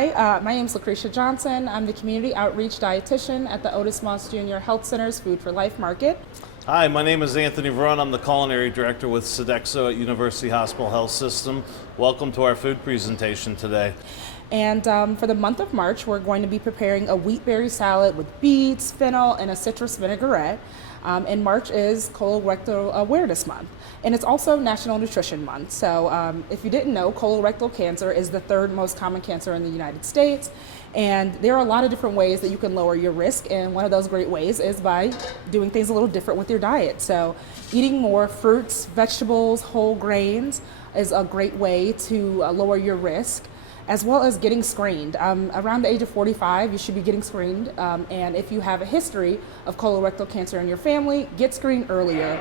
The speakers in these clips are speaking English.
Hi, my name is Lucretia Johnson. I'm the Community Outreach Dietitian at the Otis Moss Jr. Health Center's Food for Life Market. Hi, my name is Anthony Verona. I'm the Culinary Director with Sodexo at University Hospital Health System. Welcome to our food presentation today. And for the month of March, we're going to be preparing a wheatberry salad with beets, fennel, and a citrus vinaigrette. And March is Colorectal Awareness Month. And it's also National Nutrition Month. So if you didn't know, colorectal cancer is the third most common cancer in the United States. And there are a lot of different ways that you can lower your risk. And one of those great ways is by doing things a little different with your diet. So eating more fruits, vegetables, whole grains is a great way to lower your risk, as well as getting screened. Around the age of 45, you should be getting screened. And if you have a history of colorectal cancer in your family, get screened earlier.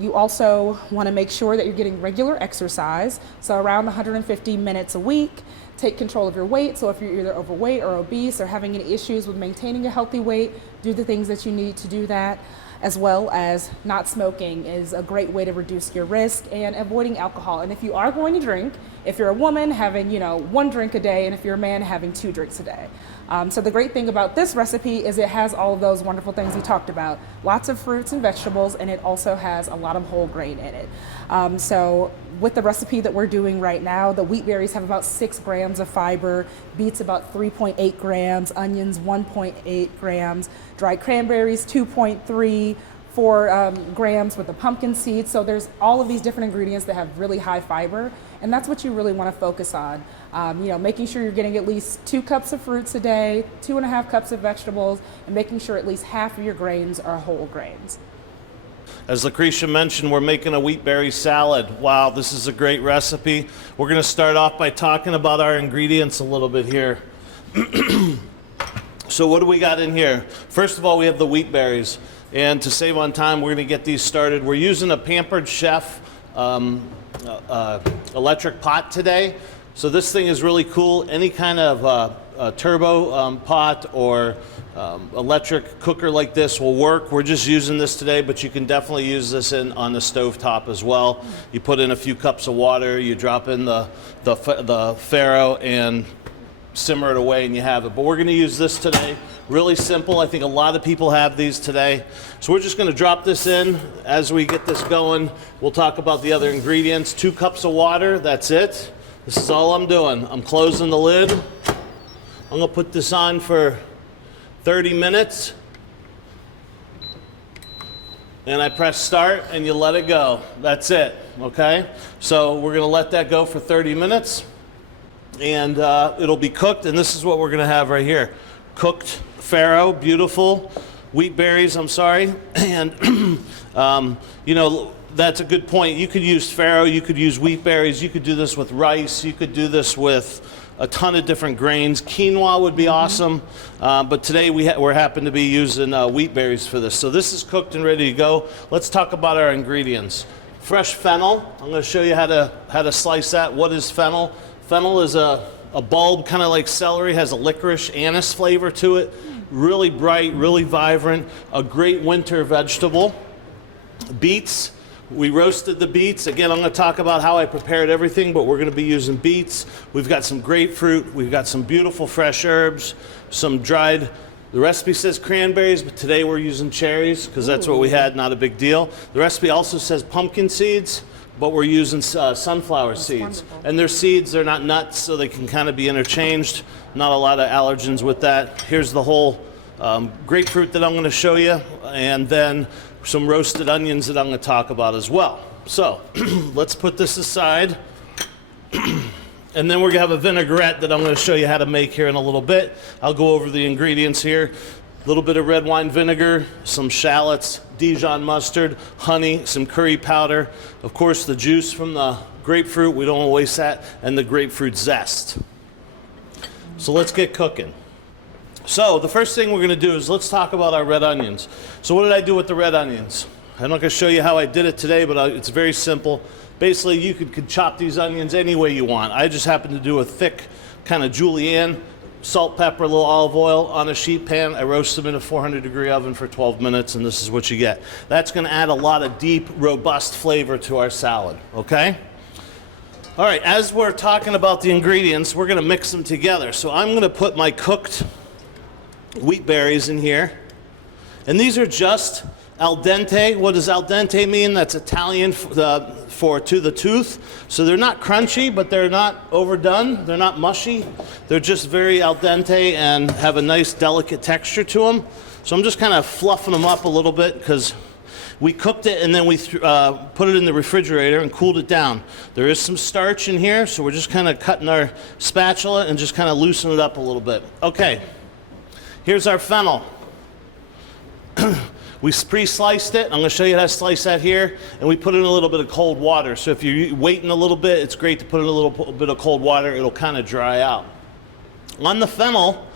You also want to make sure that you're getting regular exercise, so around 150 minutes a week. Take control of your weight, so if you're either overweight or obese or having any issues with maintaining a healthy weight, do the things that you need to do that, as well as not smoking is a great way to reduce your risk, and avoiding alcohol. And if you are going to drink, if you're a woman, having one drink a day, and if you're a man, having 2 drinks a day. So the great thing about this recipe is it has all of those wonderful things we talked about. Lots of fruits and vegetables, and it also has a lot of whole grain in it. So with the recipe that we're doing right now, the wheat berries have about 6 grams of fiber, beets about 3.8 grams, onions 1.8 grams, dried cranberries 2.3, 4 grams with the pumpkin seeds. So there's all of these different ingredients that have really high fiber, and that's what you really want to focus on. Making sure you're getting at least 2 cups of fruits a day, 2.5 cups of vegetables, and making sure at least half of your grains are whole grains. As Lucretia mentioned, we're making a wheatberry salad. Wow, this is a great recipe. We're going to start off by talking about our ingredients a little bit here. So what do we got in here? First of all, we have the wheatberries. And to save on time, we're going to get these started. We're using a Pampered Chef electric pot today. So this thing is really cool. Any kind of turbo pot or electric cooker like this will work. We're just using this today, but you can definitely use this on the stove top as well. You put in a few cups of water, you drop in the farro and simmer it away and you have it. But we're going to use this today. Really simple. I think a lot of people have these today. So we're just going to drop this in. As we get this going, we'll talk about the other ingredients. 2 cups of water, that's it. This is all I'm doing. I'm closing the lid. I'm going to put this on for 30 minutes. And I press start and you let it go. That's it, okay? So we're going to let that go for 30 minutes. And it'll be cooked, and this is what we're going to have right here. Cooked farro, beautiful, wheat berries, I'm sorry. And, that's a good point. You could use farro, you could use wheat berries, you could do this with rice, you could do this with a ton of different grains. Quinoa would be awesome, but today we're happen to be using wheat berries for this. So this is cooked and ready to go. Let's talk about our ingredients. Fresh fennel. I'm going to show you how to slice that. What is fennel? Fennel is a bulb, kind of like celery, has a licorice anise flavor to it. Really bright, really vibrant, a great winter vegetable. Beets. We roasted the beets. Again, I'm going to talk about how I prepared everything, but we're going to be using beets. We've got some grapefruit. We've got some beautiful fresh herbs, some dried, the recipe says cranberries, but today we're using cherries because that's what we had, not a big deal. The recipe also says pumpkin seeds, but we're using sunflower seeds. Wonderful. And they're seeds, they're not nuts, so they can kind of be interchanged. Not a lot of allergens with that. Here's the whole grapefruit that I'm going to show you, and then some roasted onions that I'm going to talk about as well. So let's put this aside. And then we're going to have a vinaigrette that I'm going to show you how to make here in a little bit. I'll go over the ingredients here. A little bit of red wine vinegar, some shallots, Dijon mustard, honey, some curry powder, of course the juice from the grapefruit, we don't want to waste that, and the grapefruit zest. So let's get cooking. So the first thing we're going to do is let's talk about our red onions. So what did I do with the red onions? I'm not going to show you how I did it today, but it's very simple. Basically, you could chop these onions any way you want. I just happen to do a thick kind of julienne, salt, pepper, a little olive oil on a sheet pan. I roast them in a 400-degree oven for 12 minutes, and this is what you get. That's going to add a lot of deep, robust flavor to our salad, okay? All right, as we're talking about the ingredients, we're going to mix them together. So I'm going to put my cooked wheat berries in here. And these are just al dente. What does al dente mean? That's Italian for to the tooth. So they're not crunchy, but they're not overdone. They're not mushy. They're just very al dente and have a nice delicate texture to them. So I'm just kind of fluffing them up a little bit because we cooked it and then we put it in the refrigerator and cooled it down. There is some starch in here, so we're just kind of cutting our spatula and just kind of loosen it up a little bit. Okay, here's our fennel. We pre-sliced it. I'm going to show you how to slice that here. And we put in a little bit of cold water. So if you're waiting a little bit, it's great to put in a little bit of cold water. It'll kind of dry out. On the fennel,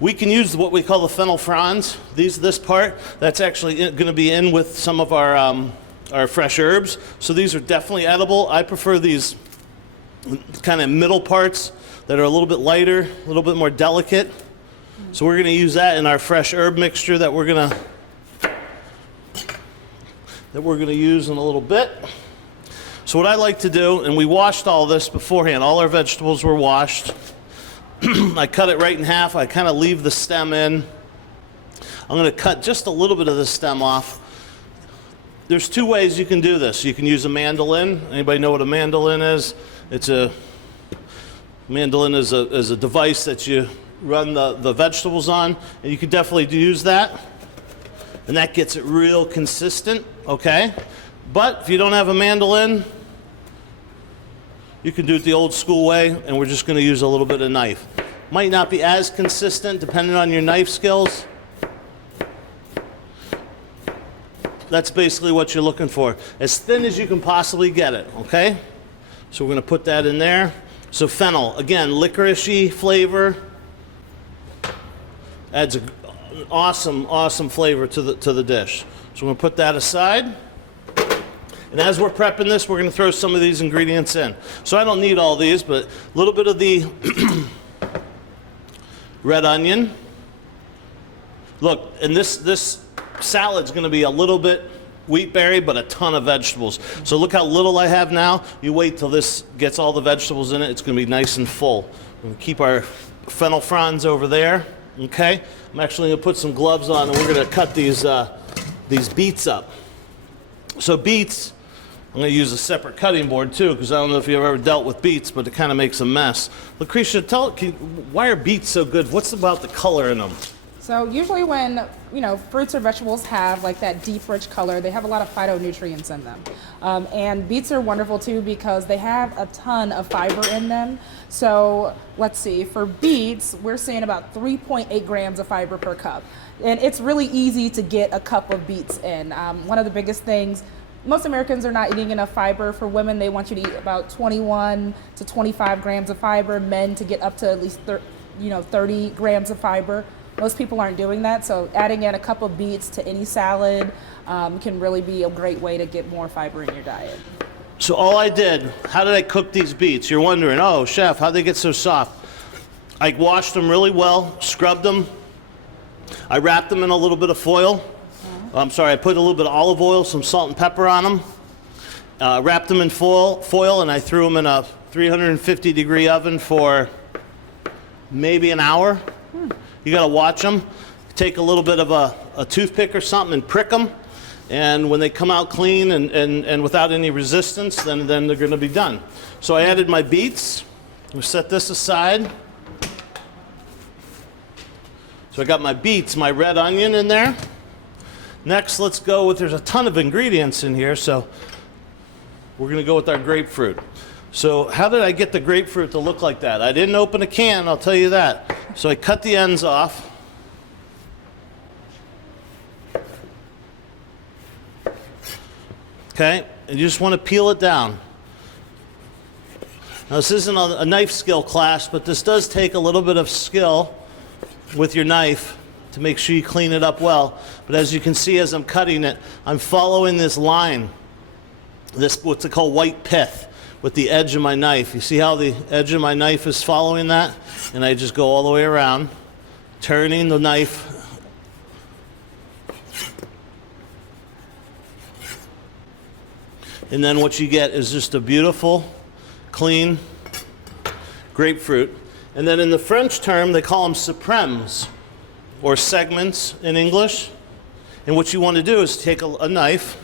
we can use what we call the fennel fronds. This part, that's actually going to be in with some of our fresh herbs. So these are definitely edible. I prefer these kind of middle parts that are a little bit lighter, a little bit more delicate. So we're going to use that in our fresh herb mixture that we're going to use in a little bit. So what I like to do, and we washed all this beforehand, all our vegetables were washed. I cut it right in half. I kind of leave the stem in. I'm going to cut just a little bit of the stem off. There's two ways you can do this. You can use a mandolin. Anybody know what a mandolin is? Mandolin is a device that you run the vegetables on, and you can definitely use that. And that gets it real consistent, okay? But if you don't have a mandolin, you can do it the old school way, and we're just going to use a little bit of knife. Might not be as consistent depending on your knife skills. That's basically what you're looking for. As thin as you can possibly get it, okay? So we're going to put that in there. So fennel, again, licoricey flavor. Adds an awesome flavor to the dish. So we're going to put that aside. And as we're prepping this, we're going to throw some of these ingredients in. So I don't need all these, but a little bit of the red onion. Look, and this salad's going to be a little bit wheatberry, but a ton of vegetables. So look how little I have now. You wait till this gets all the vegetables in it. It's going to be nice and full. We're going to keep our fennel fronds over there. Okay? I'm actually going to put some gloves on, and we're going to cut these beets up. So beets, I'm going to use a separate cutting board too, because I don't know if you've ever dealt with beets, but it kind of makes a mess. Lucretia, why are beets so good? What's about the color in them? So usually when, fruits or vegetables have like that deep, rich color, they have a lot of phytonutrients in them. And beets are wonderful too because they have a ton of fiber in them. So let's see, for beets, we're seeing about 3.8 grams of fiber per cup. And it's really easy to get a cup of beets in. One of the biggest things, most Americans are not eating enough fiber. For women, they want you to eat about 21 to 25 grams of fiber. Men to get up to at least 30 grams of fiber. Most people aren't doing that, so adding in a cup of beets to any salad can really be a great way to get more fiber in your diet. So how did I cook these beets? You're wondering, oh, chef, how'd they get so soft? I washed them really well, scrubbed them. I wrapped them in a little bit of foil. I put a little bit of olive oil, some salt and pepper on them. Wrapped them in foil, and I threw them in a 350-degree oven for maybe an hour. You got to watch them. Take a little bit of a toothpick or something and prick them. And when they come out clean and without any resistance, then they're going to be done. So I added my beets. We'll set this aside. So I got my beets, my red onion in there. Next, let's go with, there's a ton of ingredients in here, so we're going to go with our grapefruit. So how did I get the grapefruit to look like that? I didn't open a can, I'll tell you that. So I cut the ends off. Okay, and you just want to peel it down. Now this isn't a knife skill class, but this does take a little bit of skill with your knife to make sure you clean it up well. But as you can see, as I'm cutting it, I'm following this line, this what's called white pith, with the edge of my knife. You see how the edge of my knife is following that? And I just go all the way around, turning the knife. And then what you get is just a beautiful, clean grapefruit. And then in the French term, they call them suprêmes, or segments in English. And what you want to do is take a knife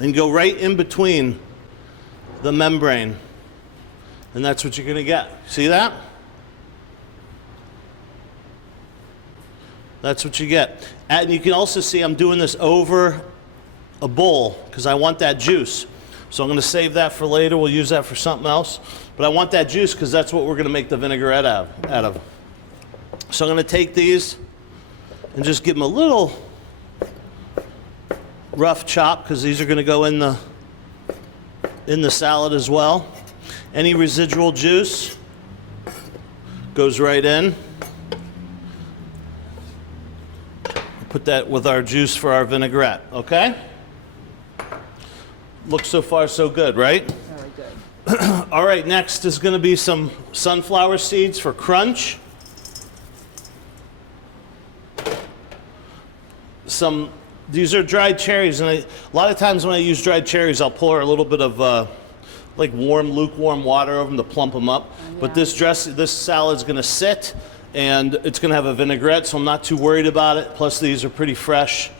and go right in between the membrane. And that's what you're going to get. See that? That's what you get. And you can also see I'm doing this over a bowl because I want that juice. So I'm going to save that for later. We'll use that for something else. But I want that juice because that's what we're going to make the vinaigrette out of. So I'm going to take these and just give them a little rough chop because these are going to go in the salad as well. Any residual juice goes right in. Put that with our juice for our vinaigrette, okay? Looks so far so good, right? Very good. All right, next is going to be some sunflower seeds for crunch. These are dried cherries, and a lot of times when I use dried cherries, I'll pour a little bit of like lukewarm water over them to plump them up. Yeah. But this salad's going to sit, and it's going to have a vinaigrette, so I'm not too worried about it. Plus, these are pretty fresh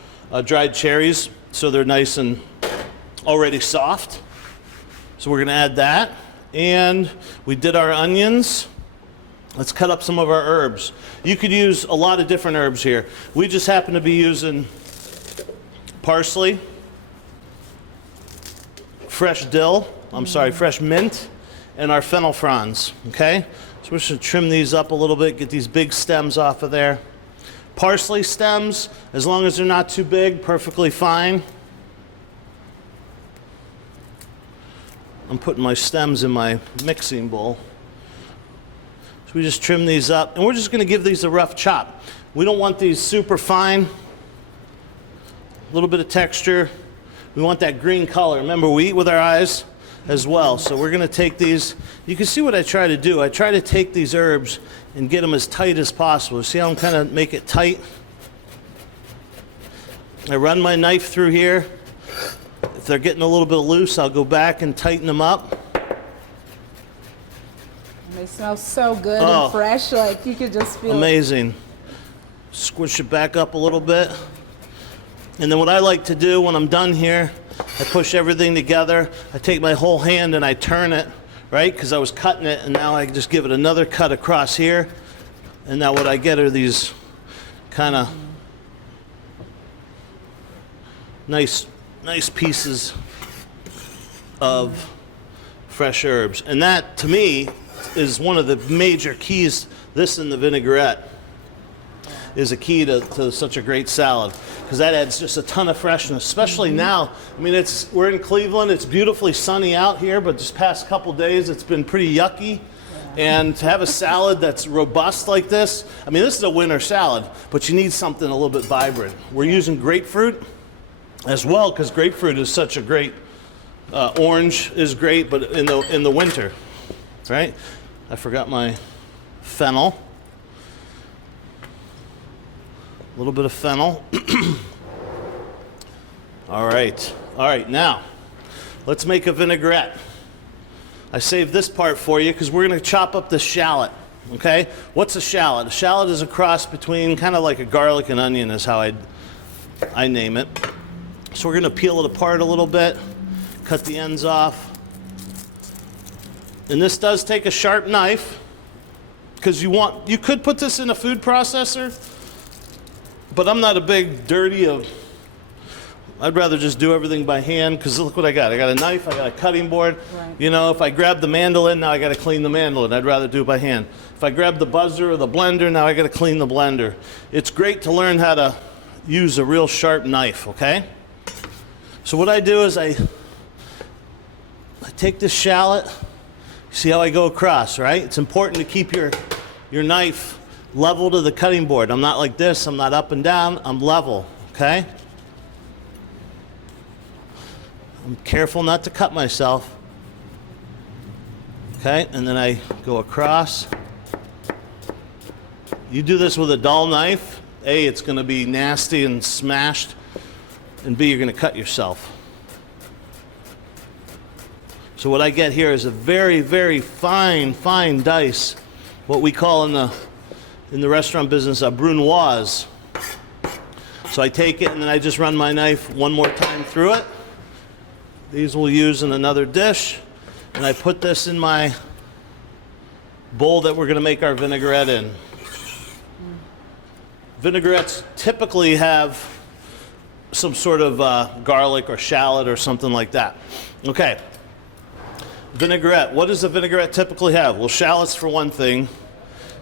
dried cherries, so they're nice and already soft. So we're going to add that, and we did our onions. Let's cut up some of our herbs. You could use a lot of different herbs here. We just happen to be using parsley, fresh mint, and our fennel fronds, okay? So we're just gonna trim these up a little bit, get these big stems off of there. Parsley stems, as long as they're not too big, perfectly fine. I'm putting my stems in my mixing bowl. So we just trim these up, and we're just gonna give these a rough chop. We don't want these super fine. A little bit of texture. We want that green color. Remember, we eat with our eyes as well. So we're gonna take these. You can see what I try to do. I try to take these herbs and get them as tight as possible. See how I'm kind of make it tight? I run my knife through here. If they're getting a little bit loose, I'll go back and tighten them up. And they smell so good and fresh, like you could just feel amazing. Squish it back up a little bit. And then what I like to do when I'm done here, I push everything together. I take my whole hand and I turn it, right? Because I was cutting it, and now I just give it another cut across here. And now what I get are these kind of nice pieces of fresh herbs. And that, to me, is one of the major keys. This in the vinaigrette is a key to such a great salad, because that adds just a ton of freshness, especially now. I mean, we're in Cleveland. It's beautifully sunny out here, but this past couple days it's been pretty yucky. And to have a salad that's robust like this, I mean, this is a winter salad, but you need something a little bit vibrant. We're using grapefruit as well, because grapefruit is such a great, orange is great, but in the winter, right? I forgot my fennel. A little bit of fennel. All right, now let's make a vinaigrette. I saved this part for you because we're going to chop up the shallot, okay? What's a shallot? A shallot is a cross between kind of like a garlic and onion is how I name it. So we're going to peel it apart a little bit, cut the ends off. And this does take a sharp knife, because you could put this in a food processor, but I'm not a big dirty of, I'd rather just do everything by hand, because look what I got. I got a knife, I got a cutting board. Right. You know, if I grab the mandolin, now I got to clean the mandolin. I'd rather do it by hand. If I grab the buzzer or the blender, now I got to clean the blender. It's great to learn how to use a real sharp knife, okay? So what I do is I take this shallot. See how I go across, right? It's important to keep your knife level to the cutting board. I'm not like this. I'm not up and down. I'm level, okay? I'm careful not to cut myself. Okay, and then I go across. You do this with a dull knife, A, it's going to be nasty and smashed, and B, you're going to cut yourself. So what I get here is a very, very fine dice, what we call in the restaurant business a brunoise. So I take it and then I just run my knife one more time through it. These we'll use in another dish. And I put this in my bowl that we're going to make our vinaigrette in. Vinaigrettes typically have some sort of garlic or shallot or something like that. Okay. Vinaigrette. What does a vinaigrette typically have? Well, shallots for one thing.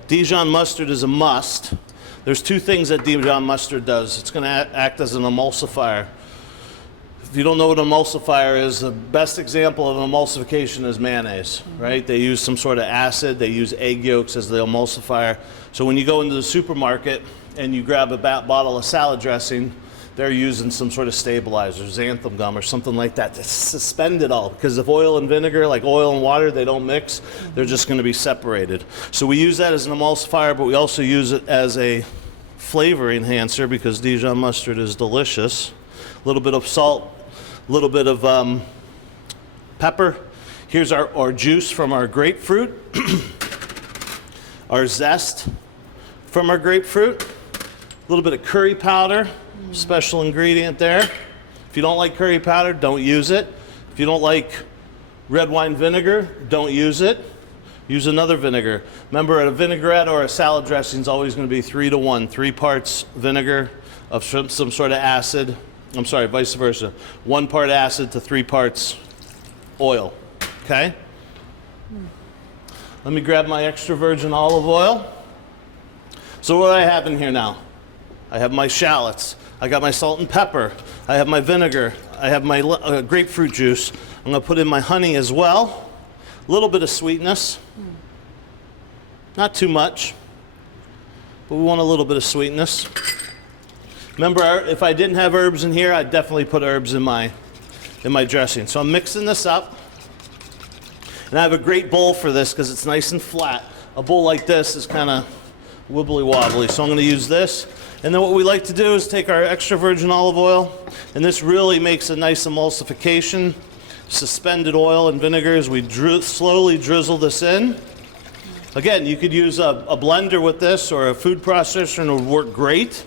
Dijon mustard is a must. There's two things that Dijon mustard does. It's going to act as an emulsifier. If you don't know what an emulsifier is, the best example of an emulsification is mayonnaise, right? They use some sort of acid. They use egg yolks as the emulsifier. So when you go into the supermarket and you grab a bottle of salad dressing, they're using some sort of stabilizer, xanthan gum or something like that to suspend it all. Because if oil and vinegar, like oil and water, they don't mix, they're just going to be separated. So we use that as an emulsifier, but we also use it as a flavor enhancer because Dijon mustard is delicious. A little bit of salt, a little bit of pepper. Here's our juice from our grapefruit, our zest from our grapefruit, a little bit of curry powder. Special ingredient there. If you don't like curry powder, don't use it. If you don't like red wine vinegar, don't use it. Use another vinegar. Remember, a vinaigrette or a salad dressing is always going to be 3 to 1. 3 parts vinegar of some sort of acid. I'm sorry, vice versa. 1 part acid to 3 parts oil. Okay? Let me grab my extra virgin olive oil. So what do I have in here now? I have my shallots. I got my salt and pepper. I have my vinegar. I have my grapefruit juice. I'm going to put in my honey as well. A little bit of sweetness. Not too much, but we want a little bit of sweetness. Remember, if I didn't have herbs in here, I'd definitely put herbs in my dressing. So I'm mixing this up. And I have a great bowl for this because it's nice and flat. A bowl like this is kind of wibbly wobbly. So I'm going to use this. And then what we like to do is take our extra virgin olive oil, and this really makes a nice emulsification. Suspended oil and vinegar as we slowly drizzle this in. Again, you could use a blender with this or a food processor and it would work great.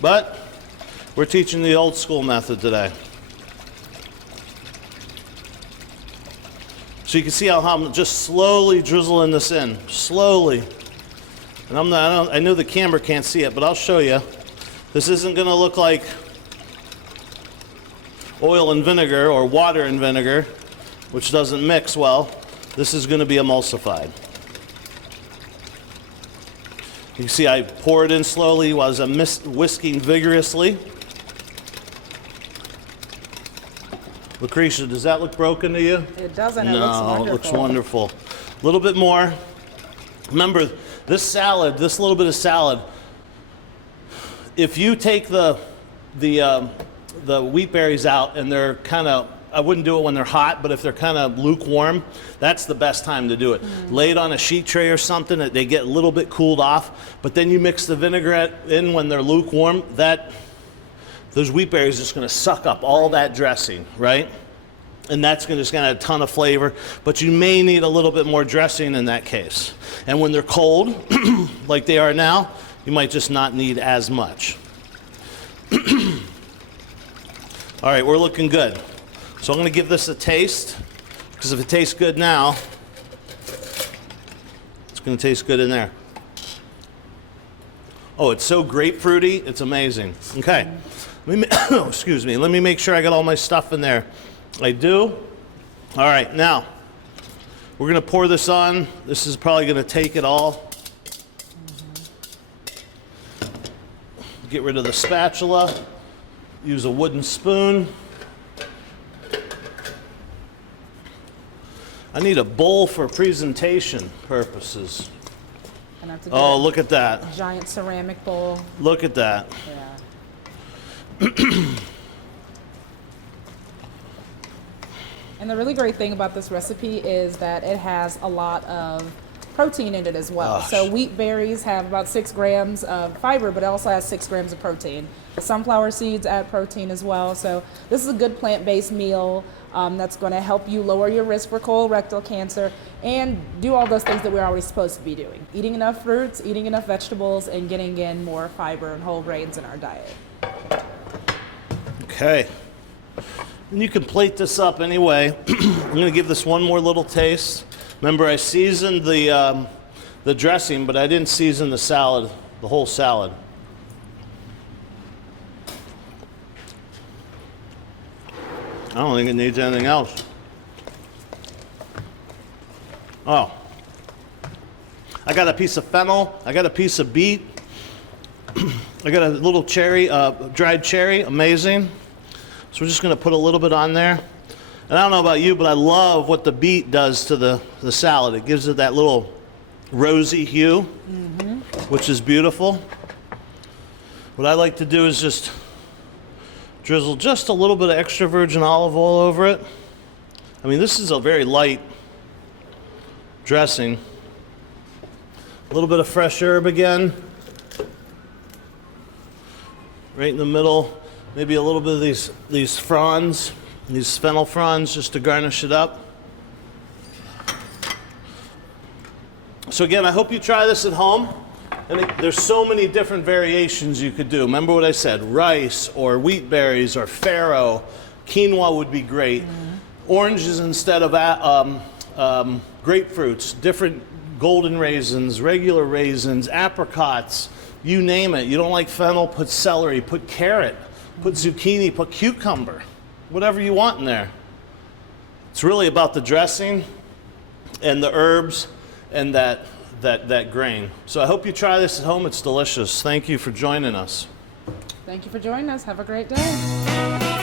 But we're teaching the old school method today. So you can see how I'm just slowly drizzling this in, slowly. And I know the camera can't see it, but I'll show you. This isn't going to look like oil and vinegar or water and vinegar, which doesn't mix well. This is going to be emulsified. You can see I pour it in slowly while I'm whisking vigorously. Lucretia, does that look broken to you? It doesn't. It no, looks wonderful. It looks wonderful. A little bit more. Remember, this salad, this little bit of salad, if you take the wheat berries out and they're kind of, I wouldn't do it when they're hot, but if they're kind of lukewarm, that's the best time to do it. Lay it on a sheet tray or something that they get a little bit cooled off, but then you mix the vinaigrette in when they're lukewarm, those wheat berries are just going to suck up all that dressing, right? And that's going to just add a ton of flavor, but you may need a little bit more dressing in that case. And when they're cold, like they are now, you might just not need as much. All right, we're looking good. So I'm going to give this a taste, because if it tastes good now, it's going to taste good in there. Oh, it's so grapefruity, it's amazing. Okay, excuse me, let me make sure I got all my stuff in there. I do. All right, now we're going to pour this on. This is probably going to take it all. Get rid of the spatula. Use a wooden spoon. I need a bowl for presentation purposes. And that's a Oh, good look at that. giant ceramic bowl. Look at that. Yeah. And the really great thing about this recipe is that it has a lot of protein in it as well. Gosh. So wheat berries have about 6 grams of fiber, but it also has 6 grams of protein. Sunflower seeds add protein as well. So this is a good plant-based meal that's going to help you lower your risk for colorectal cancer and do all those things that we're already supposed to be doing. Eating enough fruits, eating enough vegetables, and getting in more fiber and whole grains in our diet. Okay. And you can plate this up anyway. I'm going to give this one more little taste. Remember, I seasoned the dressing, but I didn't season the salad, the whole salad. I don't think it needs anything else. Oh. I got a piece of fennel. I got a piece of beet. I got a little cherry, dried cherry. Amazing. So we're just going to put a little bit on there. And I don't know about you, but I love what the beet does to the salad. It gives it that little rosy hue, which is beautiful. What I like to do is just drizzle just a little bit of extra virgin olive oil over it. I mean, this is a very light dressing. A little bit of fresh herb again. Right in the middle. Maybe a little bit of these fronds, these fennel fronds, just to garnish it up. So again, I hope you try this at home. And there's so many different variations you could do. Remember what I said, rice or wheat berries or farro. Quinoa would be great. Oranges instead of grapefruits, different golden raisins, regular raisins, apricots, you name it. You don't like fennel, put celery, put carrot, put zucchini, put cucumber, whatever you want in there. It's really about the dressing and the herbs and that grain. So I hope you try this at home. It's delicious. Thank you for joining us. Thank you for joining us. Have a great day.